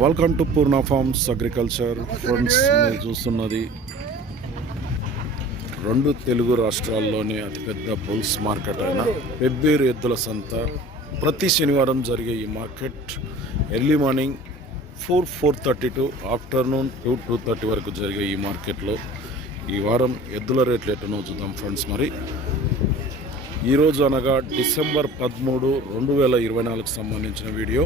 Welcome to Purna farms agriculture friends మీరు చూస్తున్నది రెండు తెలుగు రాష్ట్రాల్లోని అతిపెద్ద బుల్స్ మార్కెట్ అయిన వెబ్బేరు ఎద్దుల సంత. ప్రతి శనివారం జరిగే ఈ market early morning four four thirty to afternoon two two thirty వరకు జరిగే ఈ మార్కెట్లో ఈ వారం ఎద్దుల రేట్లు ఎట్టునో చూద్దాం ఫ్రెండ్స్ మరి. ఈరోజు అనగా డిసెంబర్ పదమూడు రెండు వేల ఇరవై నాలుగుకు సంబంధించిన వీడియో.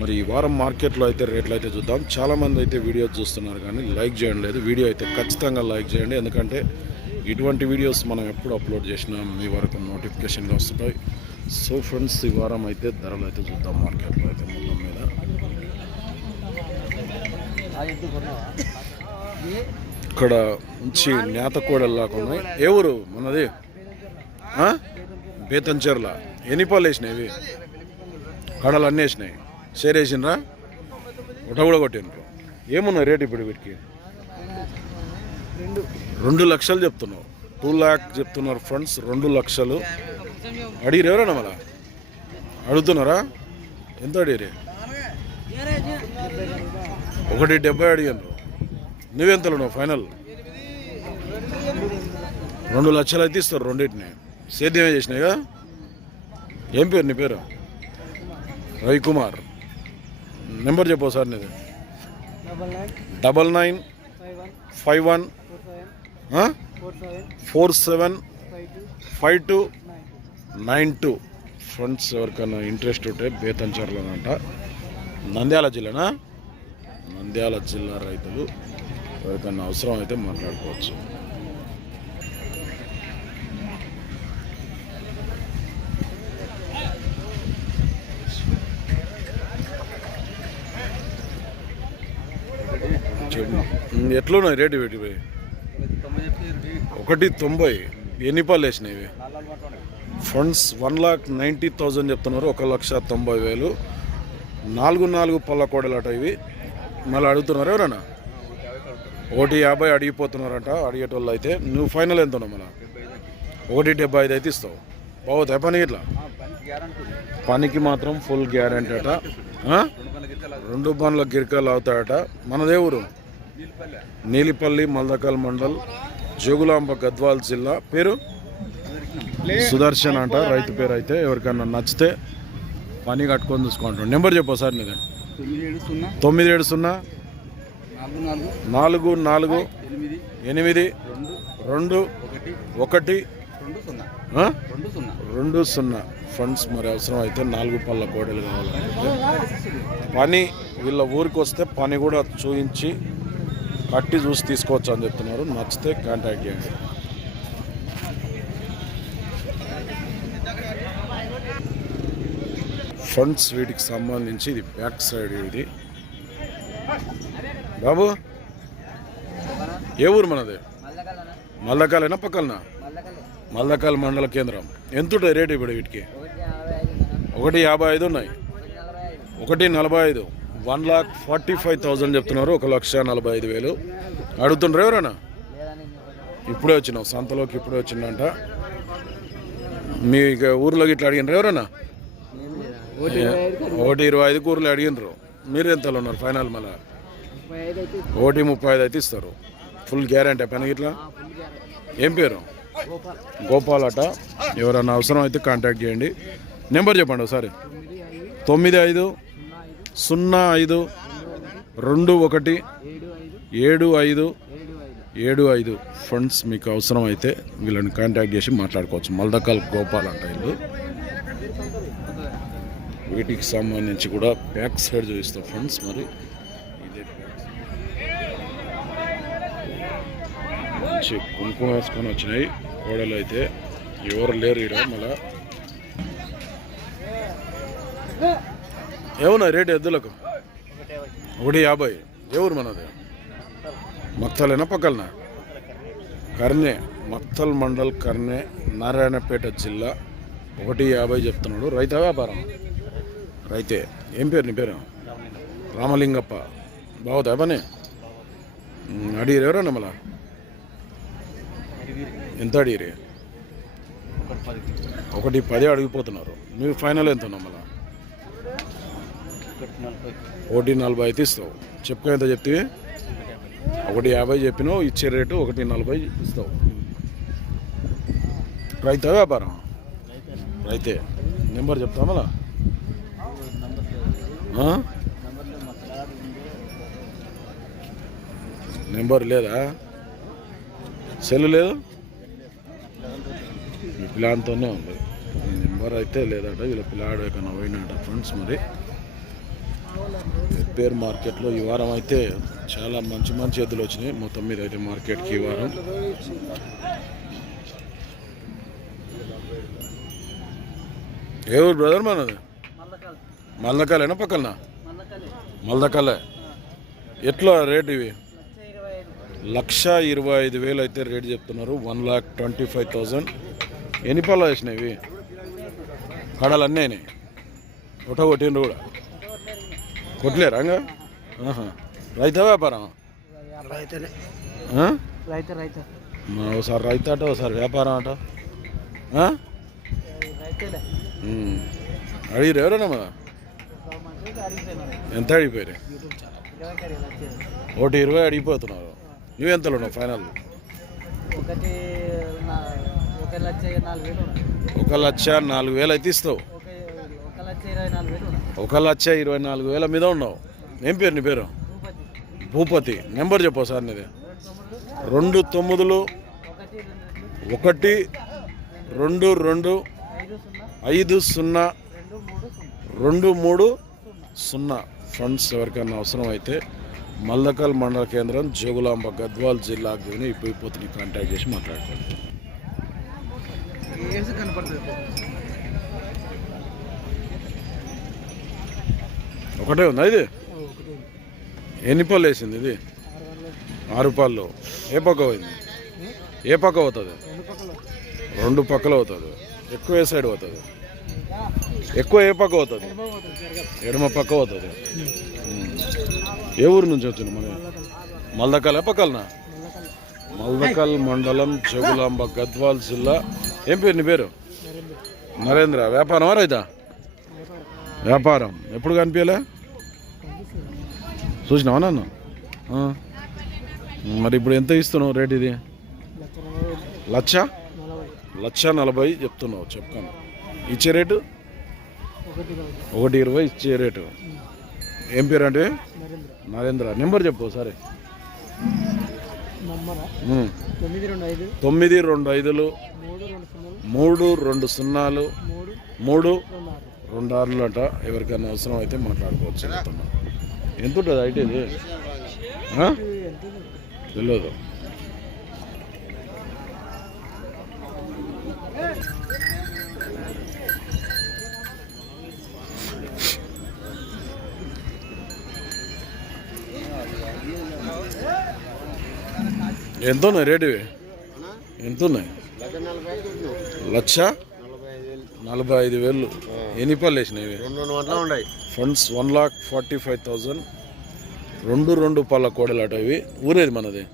మరి ఈ వారం మార్కెట్లో అయితే రేట్లు అయితే చూద్దాం. చాలామంది అయితే వీడియో చూస్తున్నారు కానీ లైక్ చేయండి లేదు. వీడియో అయితే ఖచ్చితంగా లైక్ చేయండి. ఎందుకంటే ఇటువంటి వీడియోస్ మనం ఎప్పుడు అప్లోడ్ చేసినా మీ వరకు నోటిఫికేషన్గా వస్తుంటాయి సో ఫ్రెండ్స్ ఈ వారం అయితే ధరలు అయితే చూద్దాం. మార్కెట్లో అయితే మొత్తం మీద. ఇక్కడ మంచి నేత కోడల్లాగా ఉన్నాయి. ఏ ఊరు? మనది? బేతంచెర్ల. ఎన్ని పాలు వేసినాయి ఇవి? కడలు అన్నీ వేసినాయి. షేర్ వేసినరా ఒకట కూడా కొట్టినరు ఏమున్నాయి రేట్ ఇప్పుడు వీటికి? రెండు. లక్షలు చెప్తున్నావు. టూ ల్యాక్ చెప్తున్నారు ఫ్రెండ్స్ రెండు లక్షలు. అడిగిరు ఎవరైనా మళ్ళా? అడుగుతున్నారా? ఎంత అడిగిరే ఒకటి డెబ్బై అడిగాను నువ్వెంతలో ఉన్నావు ఫైనల్? రెండు లక్షలు అయితే ఇస్తారు రెండింటిని. సేద్యమే చేసినాయి కదా ఏం పేరు నీ పేరు? రవికుమార్. నెంబర్ చెప్పు సార్ నీది. Double nine five one four seven five two nine nine two. Friends ఎవరికైనా ఇంట్రెస్ట్ ఉంటే బేతంచర్లనంట. నంద్యాల జిల్లానా? నంద్యాల జిల్లా రైతులు ఎవరికైనా అవసరం అయితే మాట్లాడుకోవచ్చు చెప్పు. ఉమ్, ఎట్లున్నాయి రేటు వీటి ఒకటి తొంభై. ఎన్ని పాలు వేసినాయి ఫండ్స్ వన్ లాక్ నైంటీ థౌజండ్ చెప్తున్నారు ఒక లక్ష తొంభై వేలు. నాలుగు నాలుగు పళ్ళ కోడలట ఇవి. మళ్ళీ అడుగుతున్నారు ఎవరన్నా? ఒకటి యాభై అడిగిపోతున్నారంట అడిగేటోళ్ళు అయితే. నువ్వు ఫైనల్ ఎంత ఉన్నావు మళ్ళీ? ఒకటి డెబ్బై ఐదు అయితే ఇస్తావు. బాగుతాయి పని ఇట్లా పనికి మాత్రం ఫుల్ గ్యారంటీ అట. రెండు పనుల గిరికలు అవుతాయట మనదే ఊరు. నీలిపల్లి మల్దకల్ మండల్ జోగులాంబ గద్వాల్ జిల్లా. పేరు? సుదర్శన్ అంట రైతు పేరు అయితే ఎవరికైనా నచ్చితే పని కట్టుకొని చూసుకుంటాం నెంబర్ చెప్పు సార్ నీది. తొమ్మిది ఏడు సున్నా. నాలుగు నాలుగు ఎనిమిది రెండు ఒకటి రెండు సున్నా. ఫండ్స్ మరి అవసరం అయితే నాలుగు పళ్ళ కోడలు కావాలి పని వీళ్ళ ఊరికి వస్తే పని కూడా చూయించి కట్టి చూసి తీసుకోవచ్చు అని చెప్తున్నారు. నచ్చితే కాంటాక్ట్ చేయండి. ఫండ్స్ వీటికి సంబంధించి ఇది బ్యాక్ సైడ్ ఇది. బాబు ఏ ఊరు మనది? మల్లకాలేనా పక్కలనా? మల్లకాల మండల కేంద్రం. ఎంత ఉంటుంది రేటు ఇప్పుడు వీటికి? ఒకటి యాభై ఐదు ఉన్నాయి. ఒకటి నలభై ఐదు. One lakh forty five thousand చెప్తున్నారు ఒక లక్ష నలభై ఐదు వేలు. అడుగుతుండ్రు ఎవరైనా? ఇప్పుడే వచ్చినావు సంతలోకి ఇప్పుడే వచ్చిందంట మీ ఊర్లోకి ఇట్లా అడిగినారు ఎవరైనా? ఒకటి ఇరవై ఐదు ఊర్లో అడిగినారు మీరు ఎంతలో ఉన్నారు ఫైనల్ మళ్ళా? ఒకటి ముప్పై ఐదు అయితే ఇస్తారు. ఫుల్ గ్యారంటీ పని ఇట్లా ఏం పేరు? గోపాల్ అట. ఎవరైనా అవసరం అయితే కాంటాక్ట్ చేయండి. నెంబర్ చెప్పండి ఒకసారి. తొమ్మిది ఐదు సున్నా ఐదు రెండు ఒకటి ఏడు ఐదు ఏడు ఐదు. ఫండ్స్ మీకు అవసరం అయితే వీళ్ళని కాంటాక్ట్ చేసి మాట్లాడుకోవచ్చు. మల్దకల్ గోపాల్ అంట వీళ్ళు. వీటికి సంబంధించి కూడా బ్యాక్ సైడ్ చూపిస్తాం ఫండ్స్ మరి. ఇదే మంచి కుంకుమ వేసుకొని వచ్చినాయి. కోడలు అయితే ఎవరు లేరు ఈడ మళ్ళీ. ఏమన్నా రేటు ఎద్దులకు? ఒకటి యాభై. ఎవరు మనది? మత్తలేనా పక్కలనా? కర్నే మత్తల్ మండల్ కర్నే నారాయణపేట జిల్లా. ఒకటి యాభై చెప్తున్నాడు. రైతా వ్యాపారం? రైతే. ఏం పేరు నీ పేరు? రామలింగప్ప. బాగుతా పని? అడిగిరు ఎవరన్నా మళ్ళా? ఎంత అడిగిరి? ఒకటి పది. అడిగిపోతున్నారు. మీరు ఫైనల్ ఎంత మళ్ళా? ఒకటి నలభై అయితే ఇస్తావు. చెప్పుకో ఎంత చెప్తే? ఒకటి యాభై చెప్పినావు ఇచ్చే రేటు ఒకటి నలభై ఇస్తావు. రైతా వ్యాపారం? రైతే. నెంబర్ చెప్తా మళ్ళా? నెంబర్ లేదా? సెల్ లేదు? ఈ పిల్లాడితోనే ఉంది. నెంబర్ అయితే లేదట వీళ్ళ పిల్లాడు ఎక్కడ పోయినట ఫ్రెండ్స్ మరి. పేరు మార్కెట్లో ఈ వారం అయితే చాలా మంచి మంచి ఎద్దులు వచ్చినాయి. మొత్తం మీద అయితే మార్కెట్కి ఈ వారం. ఏ ఊరు బ్రదర్ మనది? మల్లకాలు మల్దకాలేనా పక్కన? మల్దకాలే ఎట్లా రేట్ ఇవి? లక్ష ఇరవై ఐదు వేలు అయితే రేట్ చెప్తున్నారు. One lakh twenty five thousand. ఎన్ని పళ్ళు వేసినాయి ఇవి? కడలు అన్నీ అయినాయి. ఒకటి కొట్టిండ్రు కూడా. కొట్టలేరా. రైతా వ్యాపారం? రైతనే. ఆ? రైత రైత. మా ఒకసారి రైతు అట ఒకసారి వ్యాపారం అట? రైతేలే. అడిగిరు ఎవరన్నా మన ఎంత అడిగిపోయారు ఒకటి ఇరవై అడిగిపోతున్నారు. నువ్వెంతలో ఉన్నావు ఫైనల్? ఒకటి నా- ఒక లక్ష నాలుగు వేలు ఉన్నాయి. ఒక లక్ష నాలుగు వేలు అయితే ఇస్తావు. ఒక లక్ష ఇరవై నాలుగు వేల మీద ఉన్నావు. ఏం పేరు నీ పేరు? భూపతి. నెంబర్ చెప్పు సార్ నీది. రెండు తొమ్మిదిలు ఒకటి రెండు రెండు ఐదు సున్నా రెండు మూడు సున్నా. ఫండ్స్ ఎవరికైనా అవసరం అయితే మల్లకల్ మండల కేంద్రం జోగులాంబ గద్వాల్ జిల్లాకు పోయి ఈ కాంటాక్ట్ చేసి మాట్లాడుకోండి. ఒకటే ఉందా ఇది? ఎన్ని పళ్ళు వేసింది ఇది? ఆరు పళ్ళు. ఏ పక్క పోయింది? ఏ? పక్క అవుతుంది రెండు పక్కల రెండు పక్కలు అవుతుంది. ఎక్కువ ఏ సైడ్ అవుతుంది ఎక్కువ ఏ పక్క అవుతుంది ఎడమ పక్క. అవుతుంది ఏ ఊరు నుంచి వచ్చింది మన మల్దకల్ పక్కలనా? మల్దకల్ మండలం చెగులాంబ గద్వాల్ జిల్లా. ఏం పేరు నీ పేరు? నరేంద్ర. వ్యాపారం రైతా? వ్యాపారం. ఎప్పుడు కనిపించలే? చూసినావా నన్ను? మరి ఇప్పుడు ఎంత ఇస్తున్నావు రేట్ ఇది? లక్ష? లక్ష నలభై చెప్తున్నావు చెప్తాను ఇచ్చే రేటు? ఒకటి ఇరవై ఇచ్చే రేటు. ఏం పేరు అంటే? నరేంద్ర. నెంబర్ చెప్పు సరే తొమ్మిది రెండు ఐదులు మూడు రెండు సున్నాలు. మూడు రెండు ఆరులు అంట ఎవరికైనా అవసరం అయితే మాట్లాడుకోవచ్చు చెప్తున్నా. ఎంత ఉంటుంది అయితే ఇది తెలియదు ఎంత ఉన్నాయి రేటు? ఎంత ఉన్నాయి లక్ష? నలభై ఐదు వేలు. ఎన్ని పళ్ళు వేసినాయి ఇవి? రెండు రెండు వంటలు ఉన్నాయి. Funds one lakh forty five thousand రెండు రెండు పళ్ళ కోడలు అట ఇవి. ఊరేది మనది?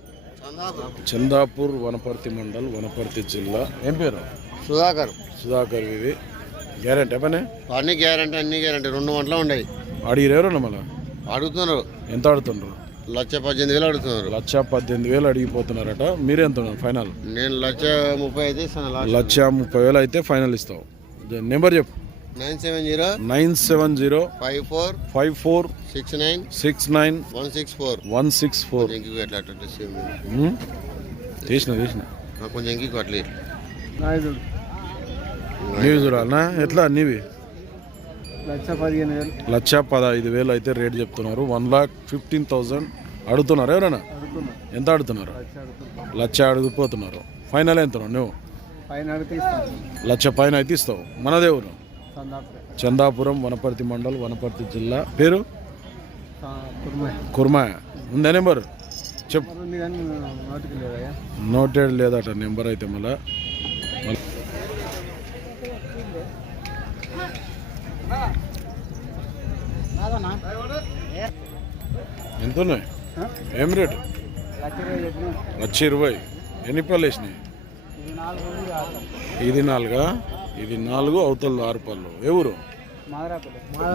చందాపూర్. వనపర్తి మండల్ వనపర్తి జిల్లా. ఏం పేరు? సుధాకర్. సుధాకర్ ఇవి. గ్యారెంటీ పనే? అన్ని గ్యారంటీ అన్ని గ్యారంటీ. రెండు వంటలు ఉన్నాయి. అడిగిరేరన్నా మళ్ళా? అడుగుతున్నారు. ఎంత ఆడుతుండ్రు లక్ష పద్దెనిమిది వేలు అడుగుతున్నారు. లక్ష పద్దెనిమిది వేలు అడిగిపోతున్నారట. మీరెంత ఫైనల్ నేను లక్ష ముప్పై అయితే లక్ష ముప్పై వేలు అయితే ఫైనల్ ఇస్తావు. నెంబర్ చెప్పు. Nine seven zero nine seven zero five four five four six nine six nine one six four. One six four. చేసిన చేసిన. కొంచెం అట్లే నాయుడు. నీవి చూడాలనా? ఎట్లా నీవి? లక్ష పదిహేను వేలు. లక్ష పదహైదు వేలు అయితే రేట్ చెప్తున్నారు. వన్ లాక్ ఫిఫ్టీన్ థౌజండ్ అడుగుతున్నారు ఎవరైనా ఎంత అడుగుతున్నారు? లక్ష అడుగుతున్నా. లక్ష అడుగుపోతున్నారు. ఫైనల్ ఎంత నువ్వు? పైన లక్ష పైన అయితే ఇస్తావు మనదే ఊరు సందాపురం చందాపురం వనపర్తి మండల్ వనపర్తి జిల్లా. పేరు? కుర్మాయి కుర్మా ఉందా నెంబర్? చెప్పు. నోటెడ్ లేదట నెంబర్ అయితే మళ్ళా. ఎంత ఉన్నాయి ఏం రేటు? లక్ష ఇరవై. ఎన్ని పళ్ళు వేసినాయి? ఇది నాలుగు? ఇది నాలుగా అవతల ఆరు పళ్ళు. ఎవరు?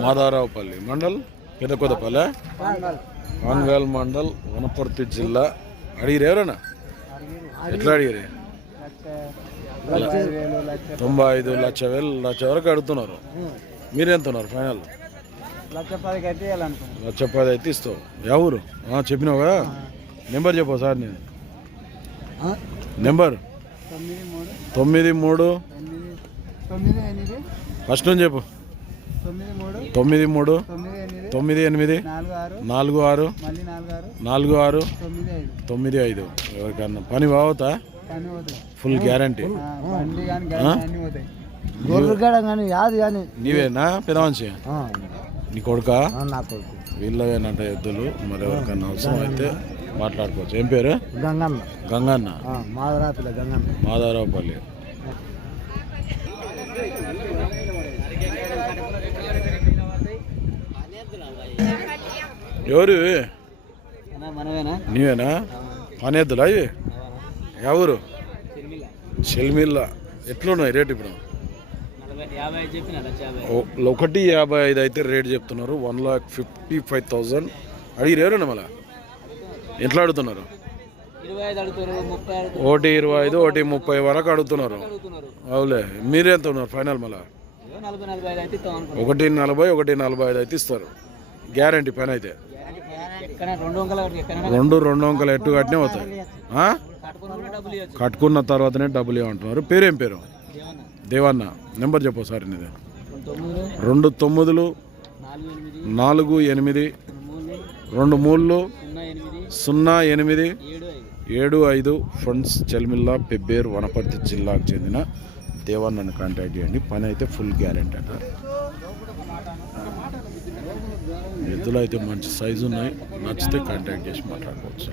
మాదారావుపల్లి మండల్? పెద్ద కొత్తపల్లె? పాన్గాల్. మండల్ వనపర్తి జిల్లా. అడిగిరు ఎవరన్నా? ఎట్లా అడిగిరి? తొంభై ఐదు లక్ష వేలు లక్ష వరకు అడుగుతున్నారు. మీరెంత ఉన్నారు ఫైనల్? లక్ష పది అయితే ఇస్తావు. ఎవరు చెప్పినావు కదా? నెంబర్ చెప్పు సార్ నేను. నెంబర్? తొమ్మిది మూడు. ఫస్ట్ నుంచి చెప్పు. తొమ్మిది మూడు. తొమ్మిది ఎనిమిది. నాలుగు ఆరు. నాలుగు ఆరు. తొమ్మిది ఐదు. ఎవరికన్నా పని బాగుతా ఫుల్ గ్యారంటీ. నీవేనా పెదవంశి? నీ కొడుకా? నా కొడుకు. వీళ్ళవేనంట ఎద్దులు. మరి ఎవరికన్నా అవసరం అయితే మాట్లాడుకోవచ్చు. ఏం పేరు? గంగన్న. గంగన్న. మాదరాపిల్ల గంగన్న. మాధవరావుపల్లి. ఎవరు? నీవేనా? పనేద్దులా ఇవి? ఎవరు? చెల్మిల్ల ఎట్లున్నాయి రేట్ ఇప్పుడు? ఒకటి యాభై ఐదు అయితే రేట్ చెప్తున్నారు. One lakh fifty five thousand. అడిగి రేరండి మళ్ళా? ఎట్లా అడుగుతున్నారు? ఒకటి ఇరవై ఐదు ఒకటి ముప్పై వరకు అడుగుతున్నారు. అవులే మీరెంత ఉన్నారు ఫైనల్ మళ్ళా? ఒకటి నలభై ఒకటి నలభై ఐదు అయితే ఇస్తారు. గ్యారంటీ పైన అయితే. రెండు రెండు వంకలు ఎట్టు కట్టినే అవుతాయి? కట్టుకున్న తర్వాతనే డబ్బులు ఏమంటున్నారు పేరేం పేరు? దేవన్న. నెంబర్ చెప్పు సార్ నీది. రెండు తొమ్మిదిలు. నాలుగు ఎనిమిది. రెండు మూడులు సున్నా ఎనిమిది ఏడు ఐదు ఫండ్స్ చెల్మిల్లా పెబ్బేరు వనపర్తి జిల్లాకు చెందిన దేవన్నను కాంటాక్ట్ చేయండి. పని అయితే ఫుల్ గ్యారెంటీ అట ఎద్దులు అయితే మంచి సైజు ఉన్నాయి. నచ్చితే కాంటాక్ట్ చేసి మాట్లాడుకోవచ్చు.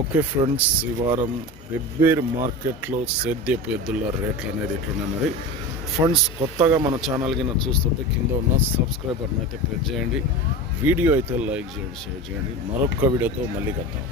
ఓకే ఫ్రెండ్స్ ఈ వారం వెబ్బేరు మార్కెట్లో సేద్యపు ఎద్దుల రేట్లు అనేది ఎట్లున్నది ఫండ్స్ కొత్తగా మన ఛానల్ కింద చూస్తుంటే కింద ఉన్న సబ్స్క్రైబర్ని అయితే ప్రెస్ చేయండి. వీడియో అయితే లైక్ చేయండి షేర్ చేయండి. మరొక వీడియోతో మళ్ళీ కద్దాం